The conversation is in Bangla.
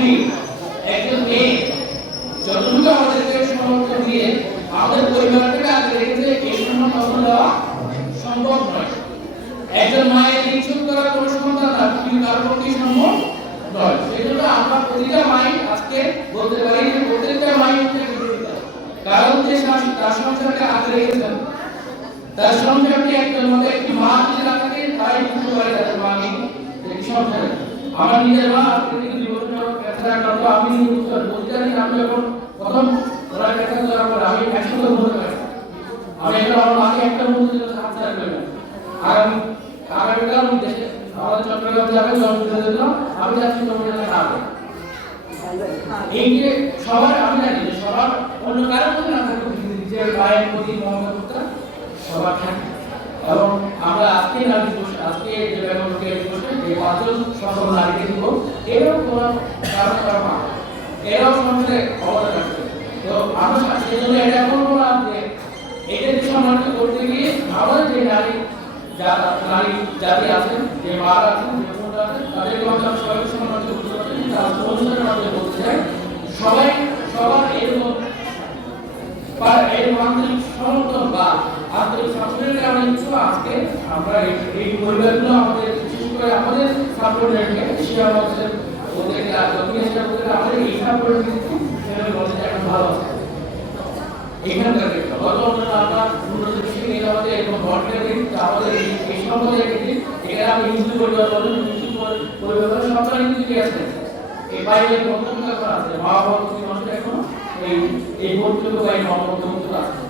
স্ত্রী একজন মেয়ে যতটুকু আমাদেরকে সমর্থন দিয়ে আমাদের পরিবারটাকে আগে রেখেছে এই সম্মান কখনো দেওয়া সম্ভব নয়। একজন মায়ের ইচ্ছুক করা কোনো সন্তান না কিন্তু কারোর পক্ষে সম্ভব নয়। সেজন্য আমরা প্রতিটা মাই আজকে বলতে পারি যে প্রত্যেকটা মাই হচ্ছে কারণ যে তার সংসারকে আগে রেখেছেন, তার সংসারকে একজন মতো একটি মা যদি না থাকে তাই বুঝতে পারে তাদের মা নেই সংসারে। আমার নিজের মা আমি বলতে জানি আমি যখন প্রথম ওরা ক্যান্সার ধরার পর আমি একসাথে বলতে পারি আমি একটা আমার মাকে একটা মুহূর্তের জন্য সাহায্য করলাম। আগামীকাল আমি দেশে আমাদের চট্টগ্রাম যাবে জন্মদিনের জন্য আমি যাচ্ছি তোমাদের না হবে এই যে সবার আমি জানি যে সবার অন্য কারণ না থাকে নিজের মায়ের প্রতি মমতা সবার থাকে। এবং আমরা আজকে নারী দিবস আজকে যে ব্যাপারকে দিবসে যে পাঁচজন সফল নারীকে দিব এরও কোনো কারণ করা না এরাও সমাজে অবদান রাখছে। তো আমরা সেই জন্য এটা করবো না যে এটাকে সম্মানিত করতে গিয়ে আমাদের যে নারী জাতি আছেন যে মারা আছেন যে বোনরা আছেন তাদেরকে আমরা সবাই সম্মানিত করতে পারি। তার অনুষ্ঠানের মাধ্যমে বলতে চাই সবার এরকম আন্তরিক সমর্থন বা আন্তরিক সাপোর্টের কারণে কিছু আজকে আমরা এই পরিবারগুলো আমাদের বিশেষ করে আমাদের সাপোর্ট রেখে সে আমাদের ওদেরকে আমাদের এই সাপোর্ট কিন্তু সেখানে বলতে এখন ভালো আছে এখানকার আমরা উন্নত বিশ্বে নিয়ে আমাদের এবং আমাদের এই সম্পদের এখানে আমি হিন্দু পরিবার বলেন মুসলিম পরিবার সরকারি কিন্তু আছে এই বাইরে বন্ধন করা আছে মা বাবা মানুষ এখন এই বন্ধুত্ব বা এই মমত্ব আছে।